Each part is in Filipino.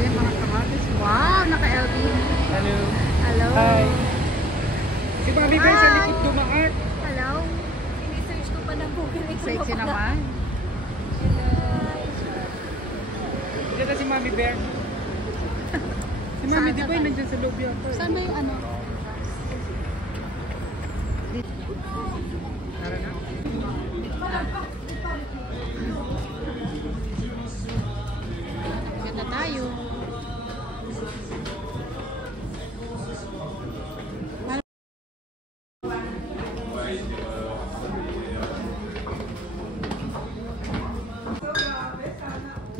Ayan mga kamatis. Wow, naka-LV. Hello. Hello. Hi. Si Mami Bear sa likod dumaan. Hello. Ini-search ko pa ng Google. Sexy naman. Dito si Mami Bear. Si Mami, di ba yun nandiyan sa loob yata? Saan ba yung ano? Tara na. Ganda tayo.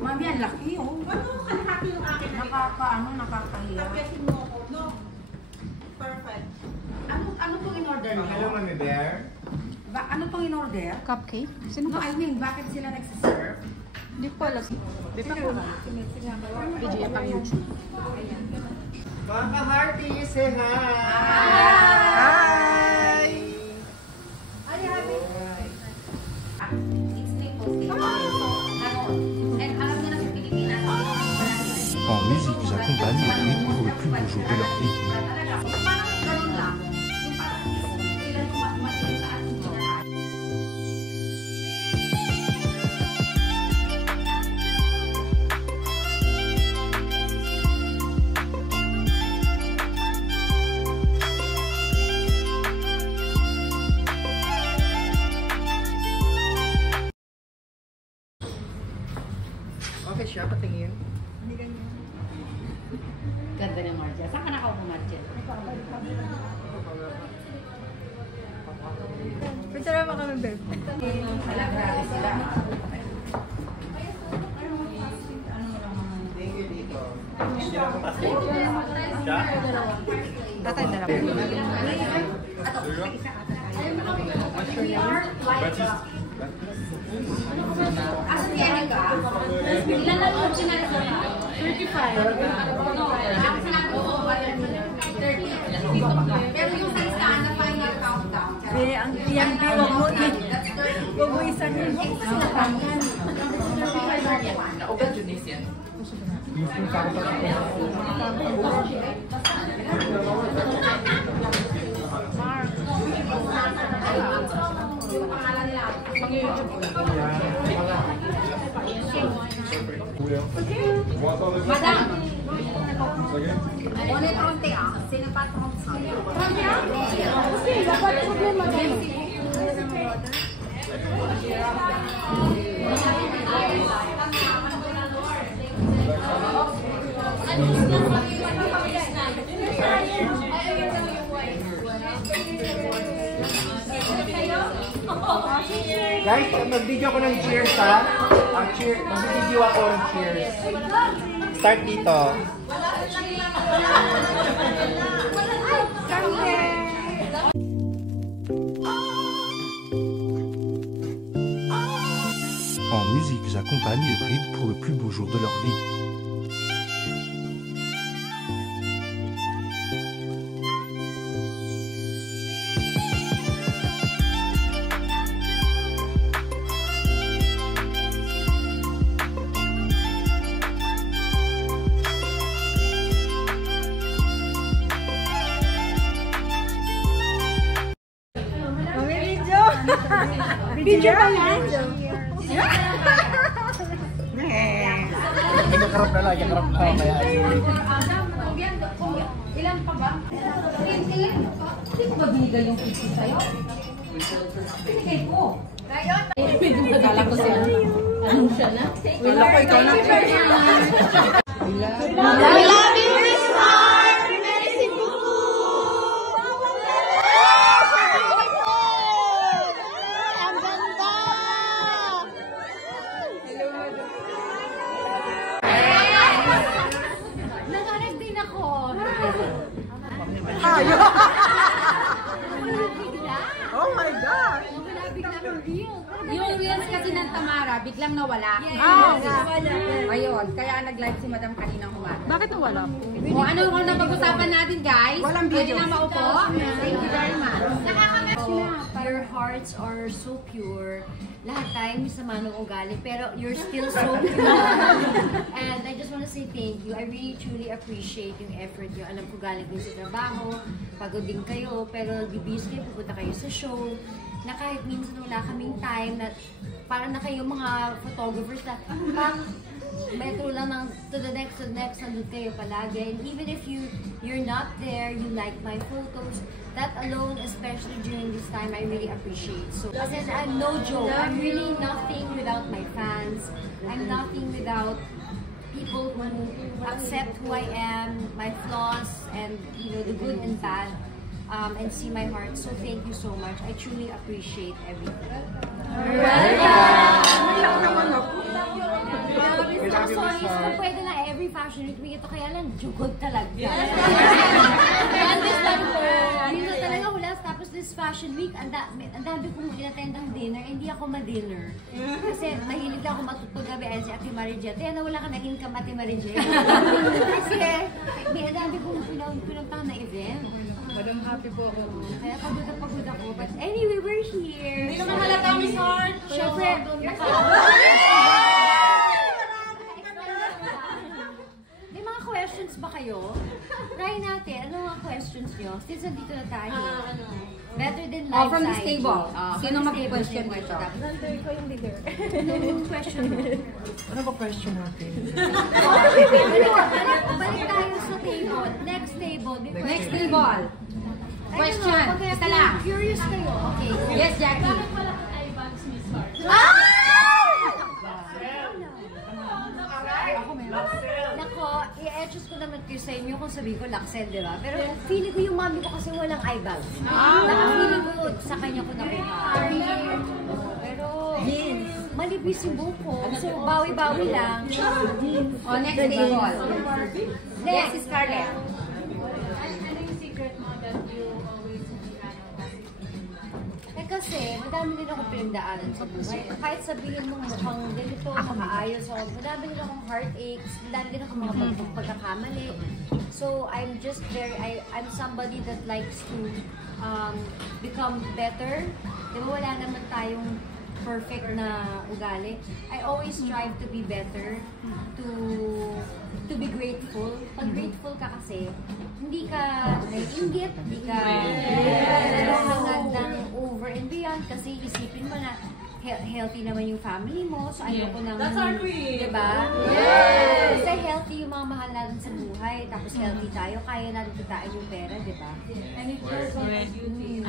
Mami, ang laki oh. Ano kalahati yung akin? Nakakahiya. Paketin mo ako. No. Perfect. Ano pong in-order niyo? Hello, Mami Bear. Ano pong in-order? Cupcake? Sino No, ka? I mean, bakit sila nagsiserve? Hindi ko alam. Di pa ko. Video pang YouTube. Mga ka-hearty, say hi! Hi! It's Naples Day. And alam niyo na sa Pilipinas. En musique, j'accompagne les rythmes pour le plus beau jour de leur vie. Parang ganun lang. Yung parang sila yung matmatulog sa ating ginagawa. Okay siya, patingin. Ganda ng Marcia. Saan ka nakaupo, Marcia? Picture mo kami, babe. Wala, grabe sila. Thank you dito. Tatay na lang. Asa si Erika? Ilan lang yung sinari ko? 35. No, ako sinabi ko, 30. Pero yung sa isa, na final countdown. Ang yan, wag mo wag mo isang Naugat yun yan. Yung pangalan nila, pang-YouTube ko. Madam! Ulit konti ah. Sino pa ito kong sabi? Konti ah? Kasi, dapat problema din. Guys, mag-video ko ng cheers ha. Mag-video ako ng cheers. Start dito. En musique, j'accompagne les brides pour le plus beau jour de leur vie. video pa yan. Iyakarap na lang, iyakarap na lang. Ilan pa ba? Ilan pa? Hindi ko ba binigay yung 50 sa'yo? Binigay ko. Ngayon, nagkala ko siya. Anong siya na? Wala ko ikaw na. I love you, Miss Mark! Merci beaucoup! Ang ganda! Nangarag din ako. Oh my God! Yung reels kasi ng Tamara, biglang nawala. Ayun, kaya nag-live si Madam kaninang umaga. Bakit nawala? O ano yung napag-usapan natin, guys? Walang video. Pwede na maupo. Thank you very much. Your hearts are so pure lahat tayo may sama ng ugali, pero you're still so pure. And I just want to say thank you. I really truly appreciate yung effort nyo. Alam ko galing din sa trabaho, pagod din kayo, pero bibis kayo, pupunta kayo sa show, na kahit minsan wala kaming time, na parang na kayo mga photographers na parang metro lang ng to the next, nandun kayo palagi. And even if you're not there, you like my photos, that alone, especially during this time, I really appreciate. So, kasi I'm no joke. I'm really nothing without my fans. I'm nothing without people who accept who I am, my flaws, and the good and bad, and see my heart. So thank you so much. I truly appreciate everything. Sorry, so pwede lang every fashion week ito, kaya lang jugod talaga. Dito talaga wala. Tapos this fashion week, ang dami kong inattend ang dinner, hindi ako ma-dinner. Kasi nahilig ako matutog gabi ay si Ate Marijet. Kaya nawala ka ng income, Ate Marijet. Kasi ang dami kong pinuntahan na event. Madam, happy po ako. Kaya pagod ako. But anyway, we're here. Hindi naman halata, Miss Heart. Siyempre, may mga questions ba kayo? Try natin. Ano mga questions nyo? Since nandito na tayo. Better than life from this table. Sino mag-question dito? Ikaw yung leader. Anong question mo? Ano ba question natin? Balik tayo sa table. Next table. Next table. Question. Isa lang. Curious kayo. Okay. Yes, Jackie. Nako, i-etchos ko naman kayo sa inyo kung sabihin ko Laxel, di ba? Pero feeling ko yung mami ko kasi walang eye bags. Feeling ko sa kanya ko nakuha. Pero malibis yung buhok ko. So, bawi-bawi lang. O, next table. Next is Scarlett. Kasi madami din akong pinagdaanan sa buhay. Kahit sabihin mong mukhang ganito, makaayos ako, madami din akong heartaches, madami din akong mga pagkakamali. So, I'm somebody that likes to become better. Diba wala naman tayong perfect na ugali. I always strive to be better, to be grateful. Pag grateful ka kasi, hindi ka naiinggit, hindi ka hangad ng over and beyond kasi isipin mo na healthy naman yung family mo. So ayoko nang, That's our queen! Diba? Yes! Kasi healthy yung mga mahal natin sa buhay, tapos healthy tayo, kaya natin kitain yung pera, diba? And it goes on as beauty.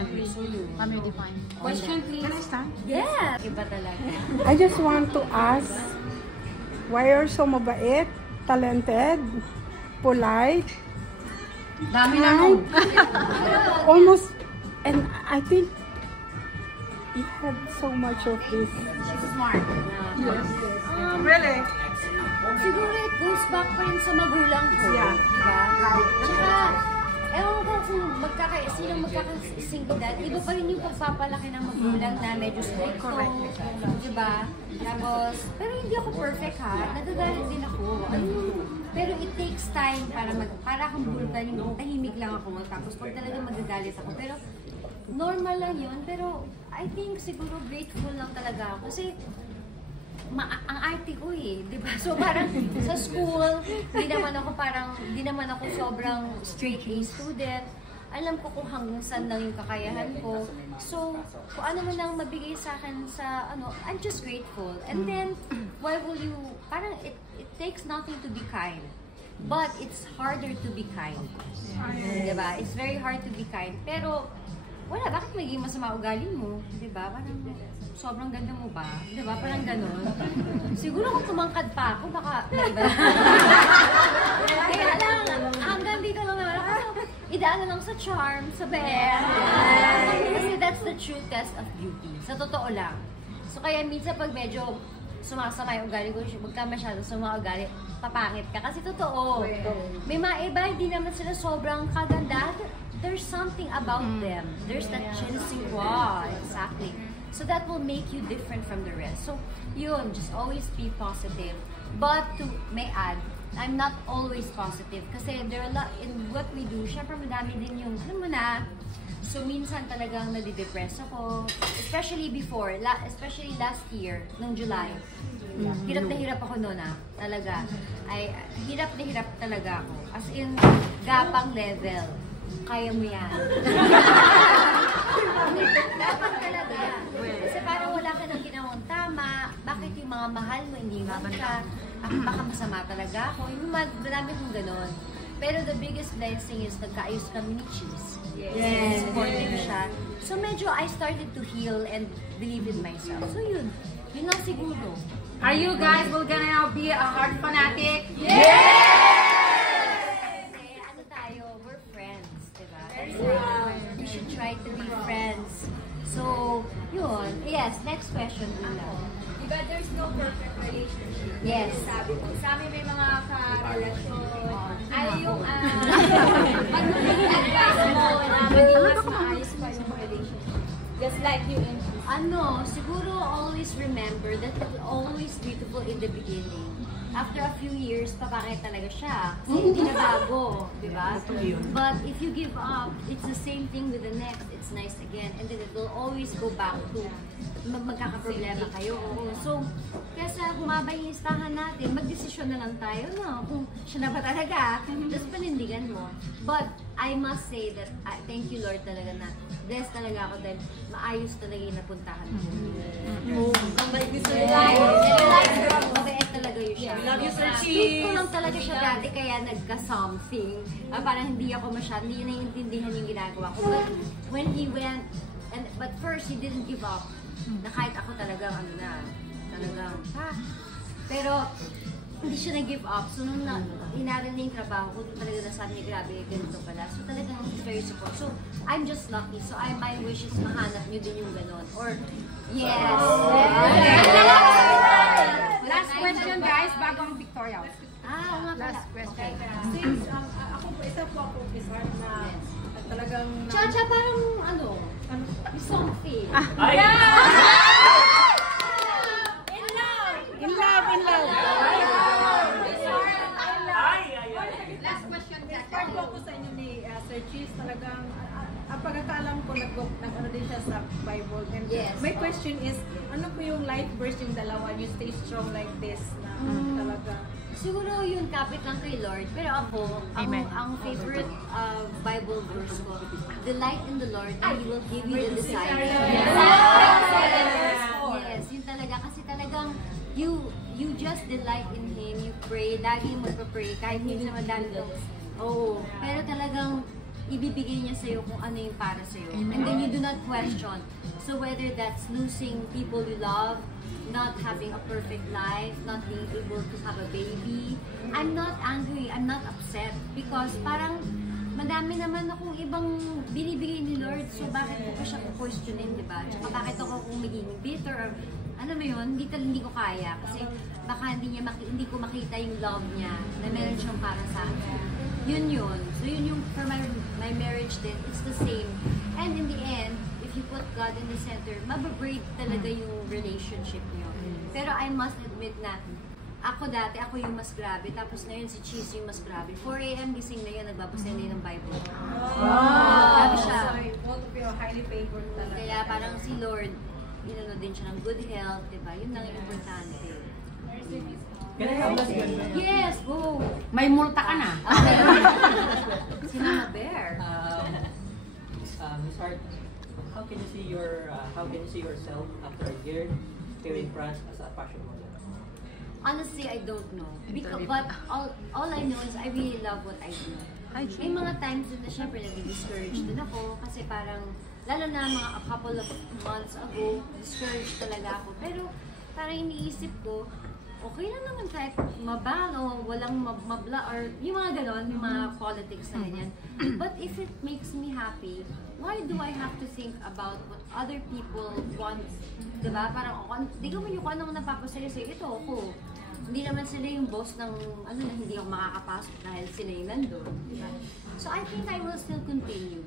Kami define. Question, please. Can I start? Yeah! Iba talaga. I just want to ask, why are you so mabait, talented, polite, Dami na mo. almost, and I think you have so much of this. She's smart. Really? Siguro it goes back pa rin sa magulang ko. Yeah. Diba? Tsaka, ewan ko kung sinong magkakasing edad, iba pa rin yung pagpapalaki ng magulang na medyo stricto. Diba? Tapos, pero hindi ako perfect ha. Nagagalit din ako. Pero it takes time para kang bulkan yung tahimik lang ako. Tapos pag talaga magagalit ako. Pero normal lang yun. Pero I think siguro grateful lang talaga ako. Kasi ang arte ko eh, di ba? So parang sa school, di naman ako sobrang straight A student. Alam ko kung hanggang saan lang yung kakayahan ko. So, kung ano man lang mabigay sa akin sa I'm just grateful. And then, why will you, parang it takes nothing to be kind. But it's harder to be kind. Diba? It's very hard to be kind. Pero, wala, bakit magiging masama ugali mo? Diba? Parang, sobrang ganda mo ba? Diba? Parang ganun. Siguro kung tumangkad pa ako, baka naiba. Kaya lang, hanggang dito lang naman ako. Idaan na lang sa charm, sa best. Kasi that's the true test of beauty. Sa totoo lang. So kaya minsan pag medyo sumasama yung ugali ko, magka masyado sumama ugali, papangit ka. Kasi totoo. May mga iba, hindi naman sila sobrang kaganda. There's something about them. There's that ginseng. Wow, exactly. So that will make you different from the rest. So yun, just always be positive. But may add, I'm not always positive. Kasi there are a lot, in what we do, syempre madami din yung, alam mo na, so minsan talagang nadidepress ako. Especially before, especially last year, nung July. Hirap na hirap ako noon talaga. Hirap na hirap talaga ako. As in, gapang level. Kaya mo yan. Gapang talaga. Kasi parang wala ka nang ginawang tama. Bakit yung mga mahal mo hindi naman ka? Baka masama talaga ako. Yung marami kong ganon. Pero the biggest blessing is nagkaayos kami ni Cheese. Yes. Supportive siya. So medyo I started to heal and believe in myself. So yun. Yun lang siguro. Are you guys gonna now be a heart fanatic? Ano tayo? We're friends, diba? That's why we should try to be friends. So, yun. Yes, next question nila. Diba there's no perfect relationship? Yes. Sabi ko. Sa amin may mga karelasyon. Ay yung advice mo na maging mas maayos pa yung relationship. Just like you and Siguro always remember that it will always beautiful in the beginning. After a few years, papangit talaga siya. Kasi hindi na bago, di ba? But if you give up, it's the same thing with the next. It's nice again. And then it will always go back to magkakaproblema kayo. So, kesa humaba yung listahan natin, magdesisyon na lang tayo, no? Kung siya na ba talaga, just panindigan mo. But I must say that, thank you Lord talaga na blessed talaga ako dahil maayos talaga yung napuntahan ko. Mabait talaga yun siya. Love you, Sir Tweet ko lang talaga siya dati kaya nagka-something. Parang hindi ako hindi naiintindihan yung ginagawa ko. But when he went, but first he didn't give up. Na kahit ako talagang talagang, pero hindi siya nag-give up. So nung inaral niya yung trabaho ko, talaga nasabi niya, grabe, ganito pala. So talagang very support. So I'm just lucky. So my wish is mahanap niyo din yung ganon. Or, yes! Last question guys, bago ang Victoria. Last question. Since isa po ako officer na talagang Cha-cha, parang something. In love. Last question guys. part po ako sa inyo ni Sir Cheese, talagang ang pagkakalam ko nag-ano din siya sa Bible. And Yes. my question is, ano po yung life verse yung dalawa, you stay strong like this na talaga? Siguro yun, kapit lang kay Lord. Pero ako, ang favorite Bible verse ko, delight in the Lord and He will give you the desire. Yes, yun talaga. Kasi talagang, you just delight in Him, you pray, lagi magpa-pray, kahit minsan madami ko. Oo. Pero talagang, ibibigay niya sa'yo kung ano yung para sa'yo. And then you do not question. So whether that's losing people you love, not having a perfect life, not being able to have a baby, I'm not angry, I'm not upset. Because parang madami naman akong ibang binibigay ni Lord, so bakit ko pa siya questionin, di ba? Tsaka bakit ako kung magiging bitter or ano mo yun, hindi ko kaya. Kasi baka hindi ko makita yung love niya na meron siyang para sa akin. Yun. So yun yung for my marriage din, it's the same. And in the end, if you put God in the center, mababreak talaga yung relationship niyo. Pero I must admit na ako yung mas grabe, tapos ngayon si Cheese yung mas grabe. 4 AM gising na yun, nagbabasa na yun ng Bible. Grabe siya. So, both of you are highly favored talaga. Kaya parang si Lord, inano din siya ng good health, diba? Yun lang yung importante. Can I have last question? Yes, go! May multa ka na. Si Mama Bear. Ms. Hart, how can you see yourself after a year here in France as a fashion model? Honestly, I don't know. But all I know is I really love what I do. May mga times din na syempre nag-discourage din ako kasi parang, lalo na a couple of months ago, discouraged talaga ako. Pero parang iniisip ko, okay lang naman kahit mabang o walang mabla or yung mga ganon, yung mga politics na ganyan. But if it makes me happy, why do I have to think about what other people want? Diba? Parang, di ko man yung kung anong napapasaya sa'yo, ito ako. Hindi naman sila yung boss ng na hindi ako makakapasok dahil sila yung nandun. Diba? So I think I will still continue.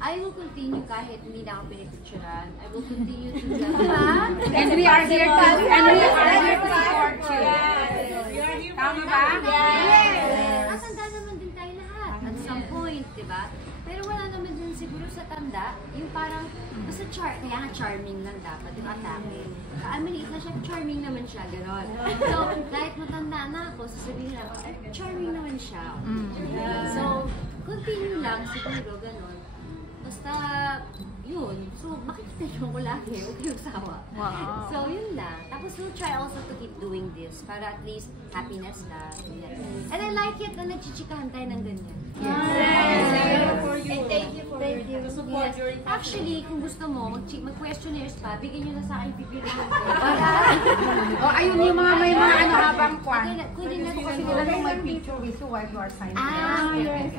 I will continue kahit hindi na ako pinipicturan. I will continue to do that. And we are here to support you. Tama ba? di ba? Pero wala naman din siguro sa tanda, yung parang, basta kaya nga charming lang dapat yung atake. Maliit na siya, charming naman siya, gano'n. So, kahit matanda na ako, sasabihin lang, charming naman siya. So, continue lang siguro, gano'n. Basta, yun. So, makikita nyo ko lagi, huwag kayong sawa. Wow. So, yun lang. Tapos, we'll try also to keep doing this para at least happiness lang. And I like it na nagchichikahan tayo ng ganyan. And thank you for your support. Actually, kung gusto mo, mag-questionnaires pa, bigyan nyo na sa akin pipiliin ko. O, ayun yung mga may mga ano habang kwan. Kung hindi na Kasi nila nung may picture with you while you are signing. yes.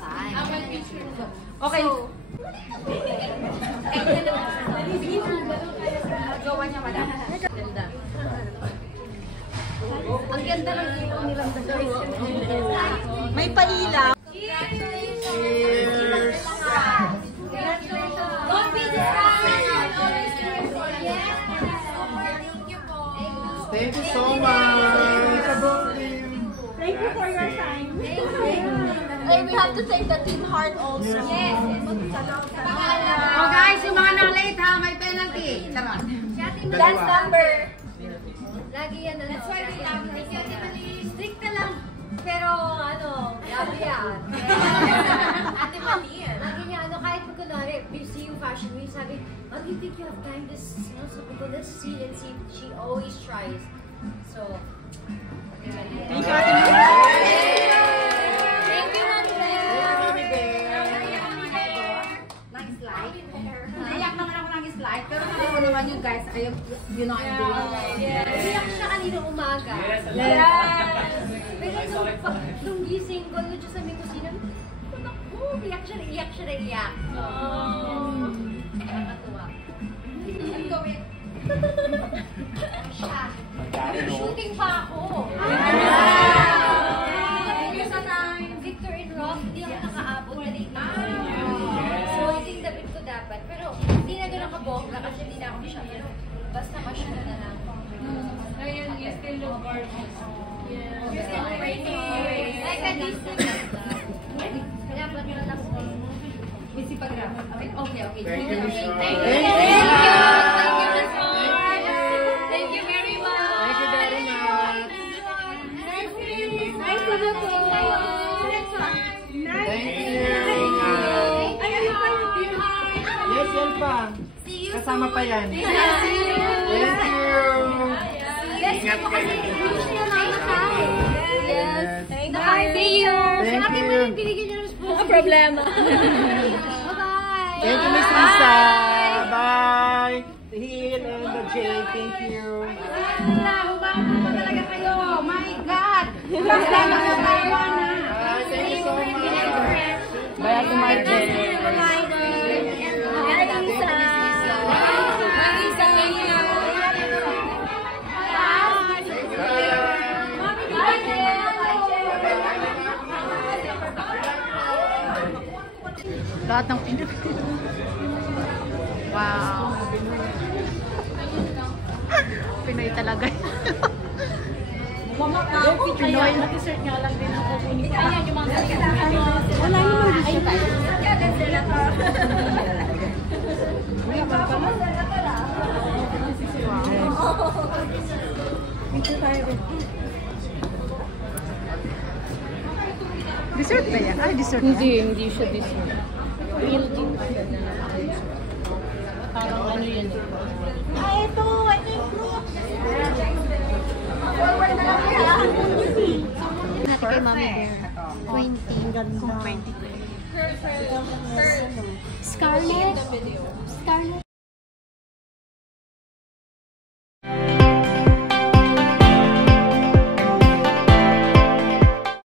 Fine. Okay. Gawa niya madami. Ang ganda ng ito nilang dalawa. May pailaw. Cheers! Don't be distracted. Thank you so much! Thank you for your time. And we have to thank the Team Heart also. Yes. Oh guys, yung mga na-late ha, may penalty. Charot. Dance number. Lagi yan. That's why we love her. Strict ka lang. Pero ano, love yan. Ate Mami yan. Lagi niya, kahit magkunwari, busy yung fashion week, sabi, Mom, you think you have time to, sabi ko, let's see and see. She always tries. So, Thank you, Ate Mami. thank you, Mami Naiyak naman ako ng slide, pero nakuha naman yung guys, ayaw, you know, I'm doing it. Iyak siya kanina umaga. Pero nung gising ko, nung siya sa may kusina, iyak siya na iyak. Nakakatuwa. Ang gawin. Siya. Shooting pa ako. Sa Victor and Ross, hindi ako nakaabot na dito. So, ito yung dapat ko dapat. Pero, hindi na gano'n kabongga kasi hindi na ako masyado. Basta masyado na lang. Ngayon, you still look gorgeous. You still pretty. Like a Disney. Dapat na lang ako. Busy pag-grab. Okay. Thank you, Miss Ross. Thank you. Thank you very much. Thank you very much. Nice to meet you. Thank you. Yes, yan pa. Kasama pa yan. Thank you. Ingat kayo. Yes. See you. Thank you. No problema. Bye-bye. Thank you, Miss Lisa. Bye. The Hill and the Jay. Thank you. Humabot pa talaga kayo. My God. Kasama sa tawa na. Thank you so much. Bye, Ate Marjorie. Lahat ng Pinoy. Wow. Pinoy talaga. Pinoy. Mag-dessert nga lang din ako kunin. Ayan yung mga Wala naman dessert. Dessert ba yan? Ay, dessert yan. Hindi siya dessert. Real deal. Parang ano yun eh. Ito yung fruit. Natin kay Mami Bear. 20. Kung 20. Scarlett.